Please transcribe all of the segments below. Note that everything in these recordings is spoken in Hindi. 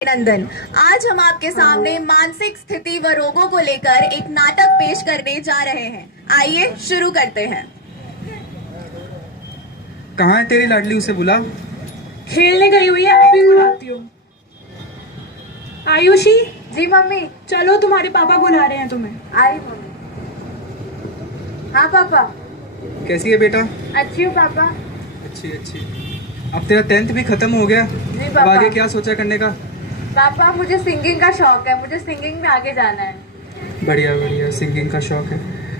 नंदन, आज हम आपके सामने मानसिक स्थिति व रोगों को लेकर एक नाटक पेश करने जा रहे हैं। आइए शुरू करते हैं। कहाँ है तेरी लाडली, उसे बुला। खेलने गई हुई है, अभी बुलाती हूँ। आयुषी। जी मम्मी। चलो, तुम्हारे पापा बुला रहे हैं तुम्हें। आई मम्मी। हाँ पापा। कैसी है बेटा? अच्छी हूँ पापा। अच्छी। अब तेरा 10th भी खत्म हो गया। जी अब पापा। आगे क्या सोचा करने का? पापा मुझे सिंगिंग का शौक है, मुझे सिंगिंग में आगे जाना है। बढ़िया, सिंगिंग का शौक है।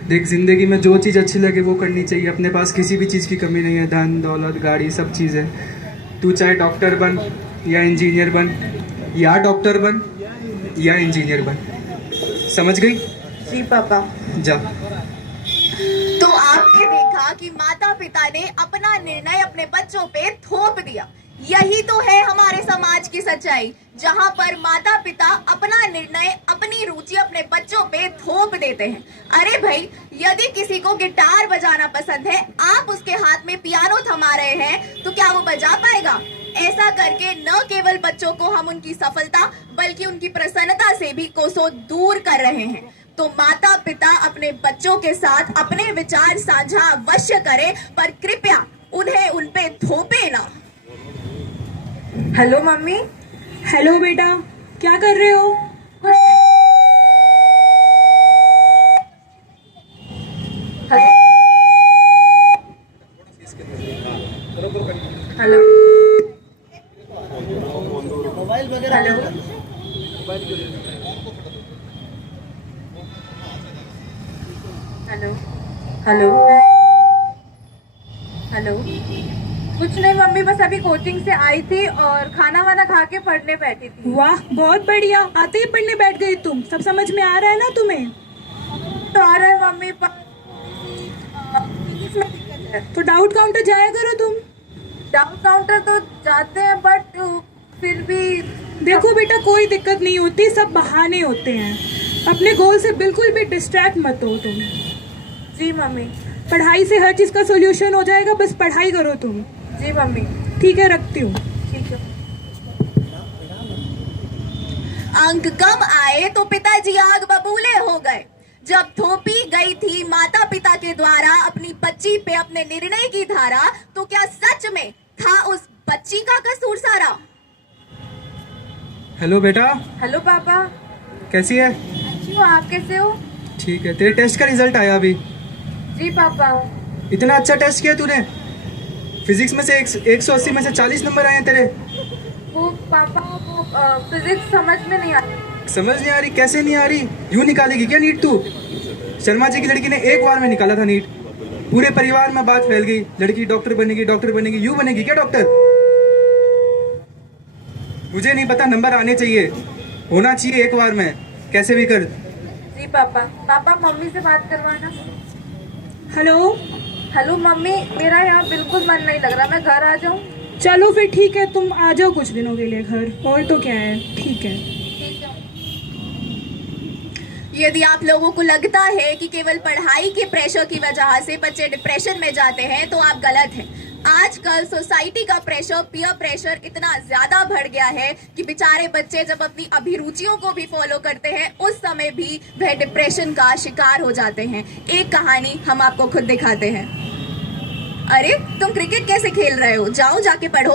देख, जिंदगी में जो चीज़ अच्छी लगे वो करनी चाहिए। अपने पास किसी भी चीज़ की कमी नहीं है, धन दौलत गाड़ी सब चीज़ है। तू चाहे डॉक्टर बन या इंजीनियर बन, या डॉक्टर बन या इंजीनियर बन, समझ गई? जी पापा। जा। तो आपने देखा कि माता पिता ने अपना निर्णय अपने बच्चों पे थोप दिया। यही तो है हमारे समाज की सच्चाई, जहां पर माता पिता अपना निर्णय, अपनी रुचि अपने बच्चों पे थोप देते हैं। अरे भाई, यदि किसी को गिटार बजाना पसंद है, आप उसके हाथ में पियानो थमा रहे हैं, तो क्या वो बजा पाएगा? ऐसा करके न केवल बच्चों को हम उनकी सफलता बल्कि उनकी प्रसन्नता से भी कोसों दूर कर रहे हैं। तो माता पिता अपने बच्चों के साथ अपने विचार साझा अवश्य करें, पर कृपया उन्हें उन पे थोपे ना। Hello mummy. हेलो बेटा, क्या कर रहे हो? हेलो। हेलो। हेलो। हेलो। कुछ नहीं मम्मी, बस अभी कोचिंग से आई थी और खाना वाना खा के पढ़ने बैठी थी। वाह, बहुत बढ़िया। आते ही पढ़ने बैठ गई तुम। सब समझ में आ रहा है ना तुम्हें? तो आ रहा है मम्मी, इसमें दिक्कत है। तो डाउट काउंटर जाया करो तुम। डाउट काउंटर तो जाते हैं, बट फिर भी देखो बेटा, कोई दिक्कत नहीं होती, सब बहाने होते हैं। अपने गोल से बिल्कुल भी डिस्ट्रैक्ट मत हो तुम। जी मम्मी। पढ़ाई से हर चीज का सोल्यूशन हो जाएगा, बस पढ़ाई करो तुम। जी मम्मी। ठीक है, रखती हूँ। ठीक है। अंक कम आए तो पिताजी आग बबूले हो गए। जब थोपी गई थी माता पिता के द्वारा अपनी बच्ची पे अपने निर्णय की धारा, तो क्या सच में था उस बच्ची का कसूर सारा? हेलो बेटा। हेलो पापा। कैसी है? अच्छी हूँ, आप कैसे हो? ठीक है। तेरे टेस्ट का रिजल्ट आया अभी। जी पापा। इतना अच्छा टेस्ट किया तूने। फिजिक्स में से 180 में से 40 नंबर आए हैं तेरे। वो पापा, वो फिजिक्स समझ में नहीं आई। समझ नहीं आ रही? कैसे नहीं आ रही? यूं निकालेगी क्या नीट तू? शर्मा जी की लड़की ने एक बार में निकाला था नीट। पूरे परिवार में बात फैल गई, लड़की डॉक्टर बनेगी। यूं बनेगी क्या डॉक्टर? मुझे नहीं पता, नंबर आने चाहिए, होना चाहिए एक बार में, कैसे भी कर। जी पापा। पापा मम्मी से बात करवाना। हेलो। हेलो मम्मी, मेरा यहाँ बिल्कुल मन नहीं लग रहा, मैं घर आ जाऊँ? चलो फिर ठीक है, तुम आ जाओ कुछ दिनों के लिए घर, और तो क्या है। ठीक है। यदि आप लोगों को लगता है कि केवल पढ़ाई के प्रेशर की वजह से बच्चे डिप्रेशन में जाते हैं, तो आप गलत हैं। आजकल सोसाइटी का प्रेशर, पीयर प्रेशर इतना ज्यादा बढ़ गया है कि बेचारे बच्चे जब अपनी अभिरुचियों को भी फॉलो करते हैं, उस समय भी वह डिप्रेशन का शिकार हो जाते हैं। एक कहानी हम आपको खुद दिखाते हैं। अरे, तुम क्रिकेट कैसे खेल रहे हो? जाओ, जाके पढ़ो।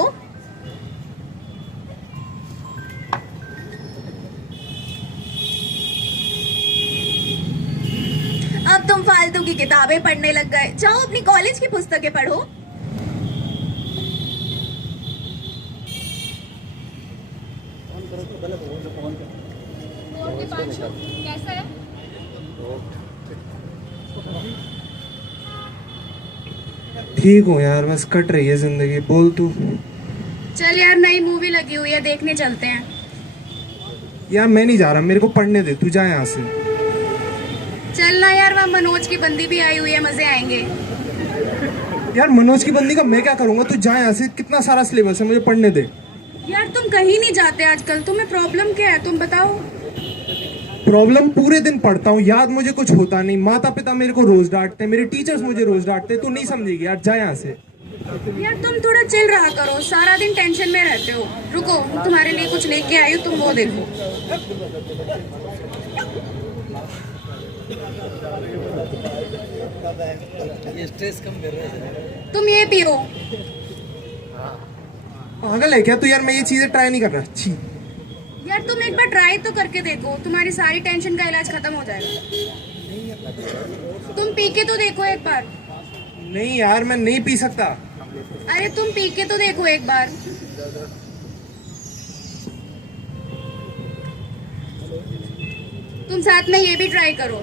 अब तुम फालतू की किताबें पढ़ने लग गए। जाओ अपनी कॉलेज की पुस्तकें पढ़ो। कैसा है? ठीक हूँ यार, बस कट रही है जिंदगी। बोल तू। चल यार, नई मूवी लगी हुई है, देखने चलते हैं। यार मैं नहीं जा रहा, मेरे को पढ़ने दे, तू जा यहाँ से। चल ना यार, वहाँ मनोज की बंदी भी आई हुई है, मजे आएंगे। यार मनोज की बंदी का मैं क्या करूँगा, तू जा यहाँ से। कितना सारा सिलेबस है, मुझे पढ़ने दे। यार तुम कहीं नहीं जाते आजकल, तुम्हें प्रॉब्लम क्या है, तुम बताओ। प्रॉब्लम, पूरे दिन पढ़ता हूँ, याद मुझे कुछ होता नहीं। माता पिता मेरे को रोज डांटते हैं, मेरे टीचर्स मुझे रोज डांटते हैं। तू नहीं समझेगी यार, जा यहाँ से। यार तुम थोड़ा चिल रहा करो, सारा दिन टेंशन में रहते हो। रुको, तुम्हारे लिए कुछ लेके आई हूँ, तुम वो देखो। ये स्ट्रेस कम कर रहा है। तुम ये पियो। पागल है क्या तू यार? मैं ये चीजें ट्राई नहीं कर रहा। छी। यार तुम एक बार ट्राई तो करके देखो, तुम्हारी सारी टेंशन का इलाज खत्म हो जाएगा। तुम पी के तो देखो एक बार। नहीं यार, मैं नहीं पी सकता। अरे तुम पी के तो देखो एक बार। तुम साथ में ये भी ट्राई करो।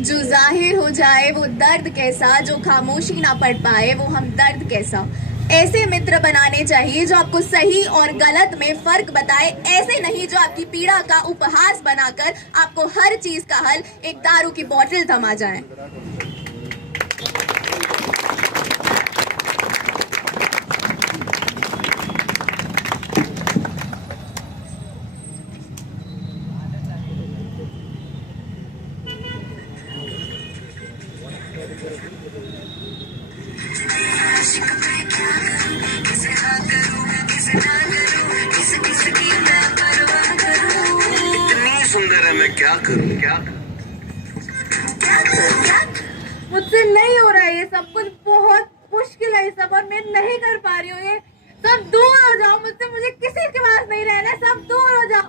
जो जाहिर हो जाए वो दर्द कैसा, जो खामोशी ना पढ़ पाए वो हम दर्द कैसा। ऐसे मित्र बनाने चाहिए जो आपको सही और गलत में फर्क बताए, ऐसे नहीं जो आपकी पीड़ा का उपहास बनाकर आपको हर चीज का हल एक दारू की बोतल थमा जाए। इतनी सुंदर है, मैं क्या करूं? क्या मुझसे नहीं हो रहा है ये सब कुछ, बहुत मुश्किल है ये सब और मैं नहीं कर पा रही हूँ। ये सब दूर हो जाओ मुझसे, मुझे किसी के पास नहीं रहना है, सब दूर हो जाओ।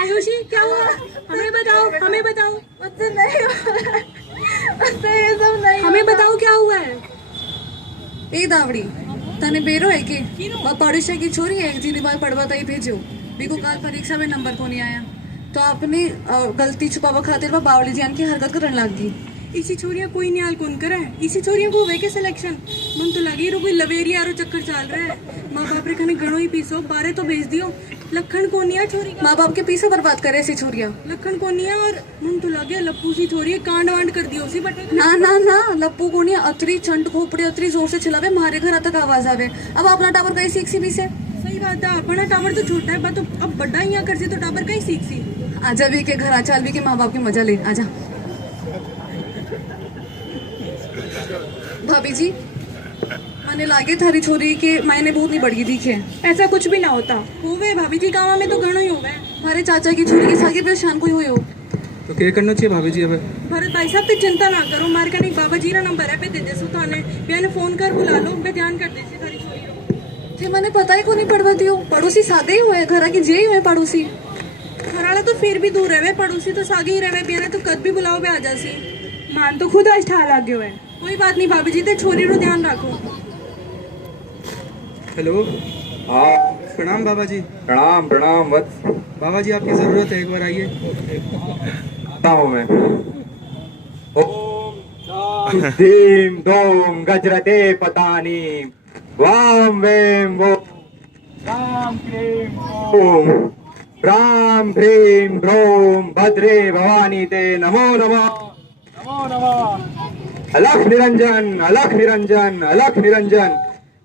आयुषी क्या हुआ? हमें बताओ, हमें बताओ, मुझसे नहीं हो रहा है, मुझसे ये सब नहीं हमें बताओ क्या हुआ है? ए दावड़ी तने बेरो है कि पड़ोसा की छोरी है जी बार पढ़वा तई भेजो बीको काल परीक्षा में नंबर को नहीं आया तो आपने गलती छुपावा खातिर वह बावली जान की हरकत करने लग गई। इसी छोरिया कोई नियाल कौन करे, इसी छोरिया को वे के सिलेक्शन मन तो लगी रो कोई लवेरिया रो चक्कर चल रहा है। माँ बाप रे कने गणो ही पीसो बारे तो भेज दियो। लखन कोनिया छोरी माँ बाप के पीछे बर्बाद करे ऐसी छोरिया। लखन कोनिया और मन तो लगे लप्पू सी छोरी कांड वांड कर दियो सी बटे। ना ना ना लप्पू कोनिया अतरी चंड खोपड़ी अतरी जोर से चिल्लावे मारे घर तक आवाज आवे। अब अपना टावर कहीं सीख सी भी से। सही बात है, अपना टावर तो छोटा है तो अब बड़ा यहाँ कर सी तो टावर कहीं सीख सी। आजा भी के घर आचाल भी के माँ बाप के मजा ले आजा। भाभी जी मैंने लागे थारी छोरी के मायने बहुत नहीं बढ़ी दिखे। ऐसा कुछ भी ना होता होवे भाभी जी, गाँव में तो घणो ही होवे। हमारे चाचा की छोरी के सागे परेशान कोई हुए हो तो क्या करना चाहिए भाभी जी? अब भरत भाई साहब तो चिंता ना करो, मार का नहीं बाबा जी ना नंबर है पे दे दे थाने बियाने फोन कर बुला लो, मैं ध्यान कर देसी थारी छोरी। जी मैंने पता ही को नहीं पढ़वा दियो। पड़ोसी सादे ही हुए, घर की जे ही हुए पड़ोसी। घराला तो फिर भी दूर रहे, पड़ोसी तो सागे ही रहे बियाने तो कद भी बुलाओ पे आ जासी। मान तो खुद आज ठा लग गयो है। कोई बात नहीं भाभी जी, ते छोरी रो ध्यान रखो। हेलो। हाँ प्रणाम बाबा जी। प्रणाम प्रणाम वत्स। बाबा जी आपकी जरूरत है, एक बार आइए। आता हूँ मैं। ओम धीम दोम गजरते पतानी वाम वेम वो राम क्लीम ओम राम भ्रीम भ्रोम भद्रे भवानी ते नमो नमः नमो नमः। अलख निरंजन अलख निरंजन अलख निरंजन।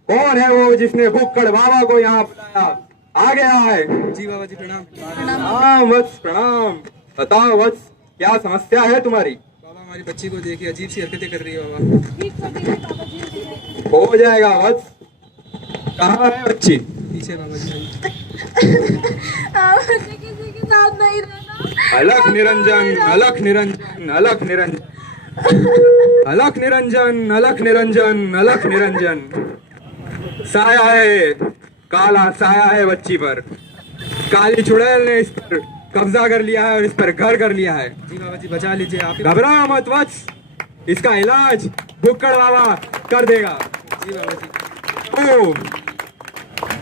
कौन है वो जिसने भुक्कड़ बाबा को यहाँ बुलाया? आ गया है। जी बाबा जी प्रणाम। प्रणाम वत्स प्रणाम। बताओ वत्स क्या समस्या है तुम्हारी? बाबा हमारी बच्ची को देखिए, अजीब सी हरकतें कर रही है बाबा। हो जाएगा वत्स। कहाँ है बच्ची? पीछे बाबा जी। मुझे किसी के साथ नहीं रहना। अलख निरंजन अलख निरंजन अलख निरंजन अलख निरंजन अलख निरंजन अलख निरंजन। साया है, काला साया है बच्ची पर। काली चुड़ैल ने इस पर कब्जा कर लिया है और इस पर घर कर लिया है। जी बाबा जी बचा लीजिए आप। घबरा मत वत्स, इसका इलाज भुक्कड़ बाबा कर देगा। जी बाबा जी। ओम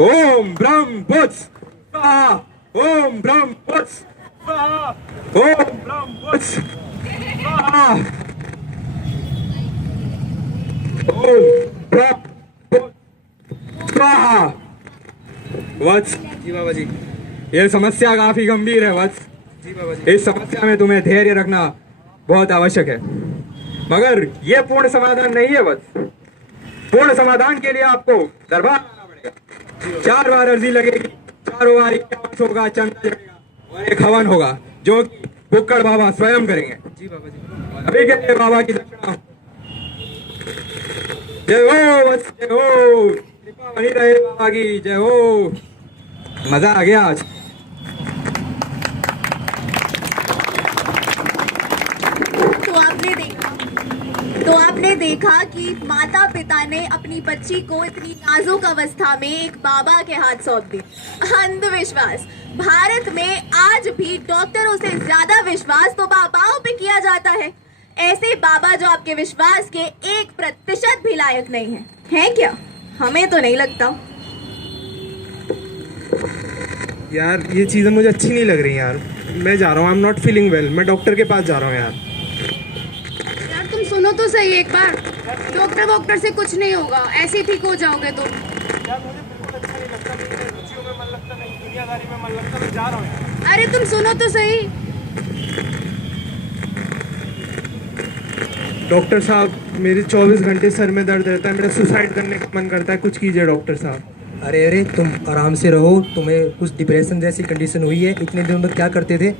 ओम ब्रह्म बुत्स स्वाहा ओम ब्रह्म बुत्स स्वाहा ओम ब्रह्म बुत्स स्वाहा ओम ब्रह्म बुत्स स्वाहा। वत्स जी बाबा जी। ये समस्या काफी गंभीर है वत्स। जी बाबा जी। इस समस्या में तुम्हें धैर्य रखना बहुत आवश्यक है, मगर ये पूर्ण समाधान नहीं है वत्स। पूर्ण समाधान के लिए आपको दरबार आना पड़ेगा। 4 बार अर्जी लगेगी, चारों बार 51 होगा, चंदा जड़ेगा और एक हवन होगा जो कि बुक्कड़ बाबा स्वयं करेंगे। जी बाबा जी। अभी के लिए बाबा की दक्षिणा। जय हो बस, जय हो, कृपा बनी रहे बाबा की, जय हो। मजा आ गया आज। तो आपने देखा कि माता पिता ने अपनी बच्ची को इतनी नाजुक अवस्था में एक बाबा के हाथ सौंप दी। अंधविश्वास, भारत में आज भी डॉक्टरों से ज्यादा विश्वास तो बाबाओं पे किया जाता है। ऐसे बाबा जो आपके विश्वास के 1% भी लायक नहीं है क्या? हमें तो नहीं लगता। यार ये चीज़ें मुझे अच्छी नहीं लग रही यार। मैं जा रहा हूँ, I am not feeling well. मैं डॉक्टर के पास जा रहा हूँ यार। यार तुम सुनो तो सही एक बार, डॉक्टर से कुछ नहीं होगा, ऐसे ही ठीक हो जाओगे तुम। यार मुझे बिल्कुल अच्छा नहीं लगता, मेरी रुचियों में मन लगता नहीं, दुनियादारी में मन लगता। मैं जा रहा हूँ यार। अरे तुम सुनो तो सही। डॉक्टर साहब, मेरे 24 घंटे सर में दर्द रहता है, मेरा सुसाइड करने का मन करता है। कुछ कीजिए डॉक्टर साहब। अरे तुम आराम से रहो। तुम्हें कुछ डिप्रेशन जैसी कंडीशन हुई है। इतने दिनों तक क्या करते थे?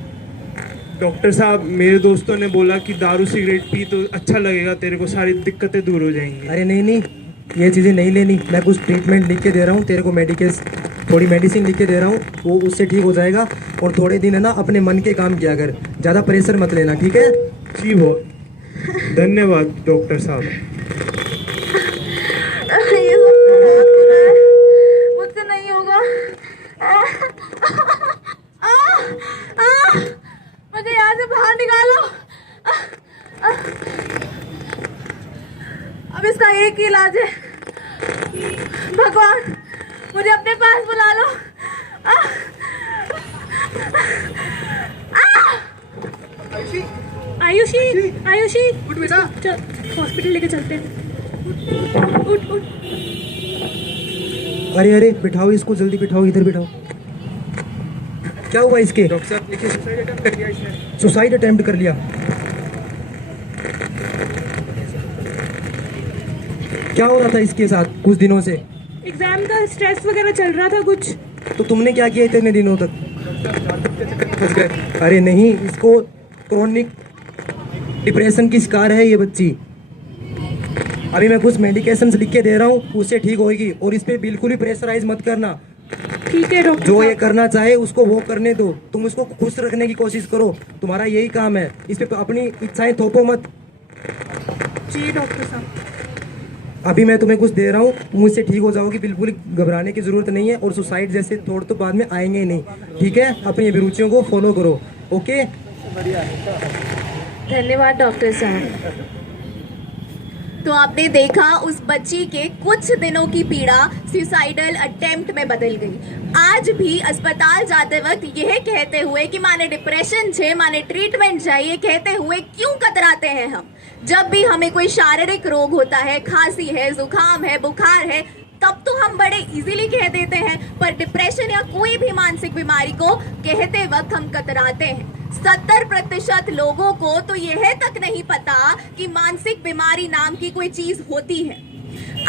डॉक्टर साहब, मेरे दोस्तों ने बोला कि दारू सिगरेट पी तो अच्छा लगेगा तेरे को, सारी दिक्कतें दूर हो जाएंगी। अरे नहीं, ये चीज़ें नहीं लेनी। मैं कुछ ट्रीटमेंट लिख के दे रहा हूँ तेरे को, थोड़ी मेडिसिन लिख के दे रहा हूँ, वो उससे ठीक हो जाएगा। और थोड़े दिन है ना अपने मन के काम किया कर, ज़्यादा प्रेशर मत लेना, ठीक है? जी बहुत धन्यवाद डॉक्टर साहब। मुझसे नहीं होगा। मुझे यहाँ से बाहर निकालो। अब इसका एक ही इलाज है। भगवान मुझे अपने पास बुला लो। आयुषी उठ बेटा, हॉस्पिटल लेके चलते हैं। उठ। अरे बिठाओ इसको, जल्दी बिठाओ, इधर बिठाओ। क्या हुआ इसके? डॉक्टर साहब देखिए, सुसाइड अटेम्प्ट कर लिया इसने। सुसाइड अटेम्प्ट कर लिया? क्या हो रहा था इसके साथ कुछ दिनों से? एग्जाम का स्ट्रेस वगैरह चल रहा था कुछ। तो तुमने क्या किया इतने दिनों तक? अरे नहीं, इसको क्रोनिक डिप्रेशन की शिकार है ये बच्ची। अभी मैं कुछ मेडिकेशन लिख के दे रहा हूँ, उससे ठीक होगी। और इस पे बिल्कुल भी प्रेशराइज मत करना, ठीक है डॉक्टर? जो ये करना चाहे उसको वो करने दो। तुम उसको खुश रखने की कोशिश करो, तुम्हारा यही काम है। इस पे अपनी इच्छाएं थोपो मत। जी डॉक्टर साहब। अभी मैं तुम्हें कुछ दे रहा हूँ, मुझसे ठीक हो जाओगी। बिल्कुल घबराने की जरूरत नहीं है। और सुसाइड जैसे थॉट तो बाद में आएंगे ही नहीं, ठीक है? अपनी अभिरुचियों को फॉलो करो, ओके? धन्यवाद डॉक्टर साहब। तो आपने देखा उस बच्ची के कुछ दिनों की पीड़ा सुसाइडल अटेम्प्ट में बदल गई। आज भी अस्पताल जाते वक्त यह कहते हुए कि माने डिप्रेशन छे, माने ट्रीटमेंट चाहिए कहते हुए क्यों कतराते हैं हम? जब भी हमें कोई शारीरिक रोग होता है, खांसी है, जुकाम है, बुखार है, तब तो हम बड़े इजीली कह देते हैं, पर डिप्रेशन या कोई भी मानसिक बीमारी को कहते वक्त हम कतराते हैं। 70% लोगों को तो यह तक नहीं पता कि मानसिक बीमारी नाम की कोई चीज होती है।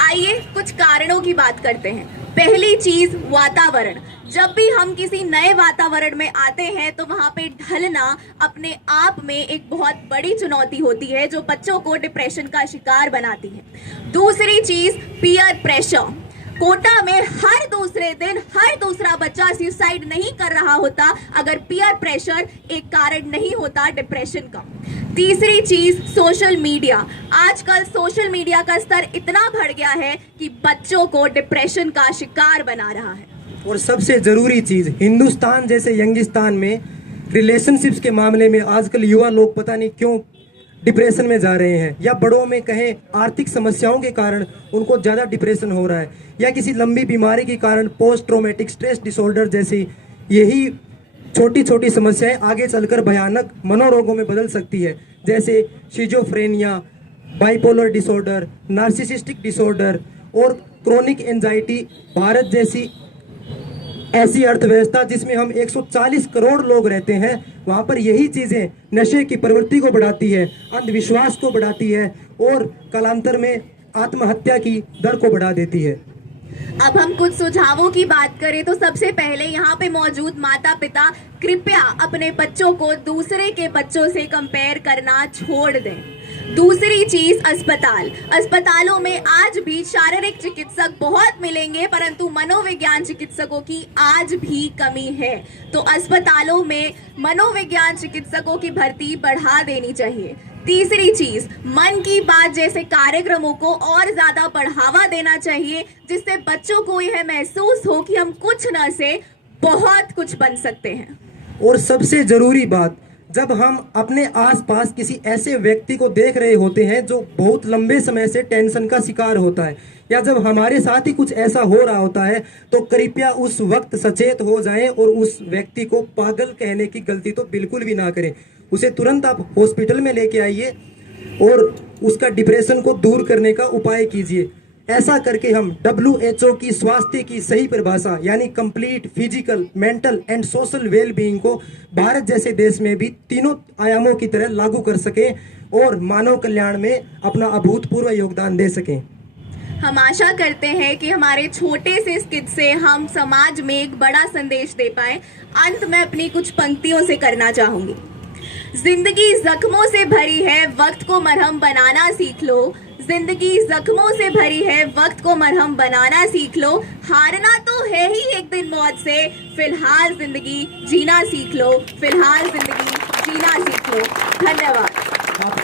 आइए कुछ कारणों की बात करते हैं। पहली चीज, वातावरण। जब भी हम किसी नए वातावरण में आते हैं तो वहां पे ढलना अपने आप में एक बहुत बड़ी चुनौती होती है, जो बच्चों को डिप्रेशन का शिकार बनाती है। दूसरी चीज, पीयर प्रेशर। कोटा में हर दूसरे दिन हर दूसरा बच्चा सुसाइड नहीं कर रहा होता अगर पीयर प्रेशर एक कारण नहीं होता डिप्रेशन का। तीसरी चीज, सोशल मीडिया। आजकल सोशल मीडिया का स्तर इतना बढ़ गया है कि बच्चों को डिप्रेशन का शिकार बना रहा है। और सबसे जरूरी चीज, हिंदुस्तान जैसे यंगिस्तान में रिलेशनशिप्स के मामले में आजकल युवा लोग पता नहीं क्यों डिप्रेशन में जा रहे हैं, या बड़ों में कहें आर्थिक समस्याओं के कारण उनको ज़्यादा डिप्रेशन हो रहा है, या किसी लंबी बीमारी के कारण पोस्ट ट्रॉमेटिक स्ट्रेस डिसऑर्डर जैसी यही छोटी छोटी समस्याएं आगे चलकर भयानक मनोरोगों में बदल सकती है, जैसे schizophrenia, bipolar disorder, narcissistic disorder और क्रोनिक एंजाइटी। भारत जैसी ऐसी अर्थव्यवस्था जिसमें हम 140 करोड़ लोग रहते हैं, वहाँ पर यही चीज़ें नशे की प्रवृत्ति को बढ़ाती है, अंधविश्वास को बढ़ाती है और कालांतर में आत्महत्या की दर को बढ़ा देती है। अब हम कुछ सुझावों की बात करें तो सबसे पहले यहाँ पे मौजूद माता पिता कृपया अपने बच्चों को दूसरे के बच्चों से कंपेयर करना छोड़ दें। दूसरी चीज अस्पतालों में आज भी शारीरिक चिकित्सक बहुत मिलेंगे, परंतु मनोविज्ञान चिकित्सकों की आज भी कमी है। तो अस्पतालों में मनोविज्ञान चिकित्सकों की भर्ती बढ़ा देनी चाहिए। तीसरी चीज, मन की बात जैसे कार्यक्रमों को और ज्यादा बढ़ावा देना चाहिए, जिससे बच्चों को यह महसूस हो कि हम कुछ न से बहुत कुछ बन सकते हैं। और सबसे जरूरी बात, जब हम अपने आसपास किसी ऐसे व्यक्ति को देख रहे होते हैं जो बहुत लंबे समय से टेंशन का शिकार होता है, या जब हमारे साथ ही कुछ ऐसा हो रहा होता है, तो कृपया उस वक्त सचेत हो जाएं और उस व्यक्ति को पागल कहने की गलती तो बिल्कुल भी ना करें। उसे तुरंत आप हॉस्पिटल में लेके आइए और उसका डिप्रेशन को दूर करने का उपाय कीजिए। ऐसा करके हम WHO की स्वास्थ्य की सही परिभाषा यानी complete physical, mental and social wellbeing को भारत जैसे देश में भी तीनों आयामों की तरह लागू कर सकें और मानव कल्याण में अपना अभूतपूर्व योगदान दे सकें। हम आशा करते हैं कि हमारे छोटे से स्किट से हम समाज में एक बड़ा संदेश दे पाए। अंत में अपनी कुछ पंक्तियों से करना चाहूंगी। जिंदगी जख्मों से भरी है, वक्त को मरहम बनाना सीख लो। जिंदगी जख्मों से भरी है, वक्त को मरहम बनाना सीख लो। हारना तो है ही एक दिन मौत से, फिलहाल जिंदगी जीना सीख लो। फिलहाल जिंदगी जीना सीख लो। धन्यवाद।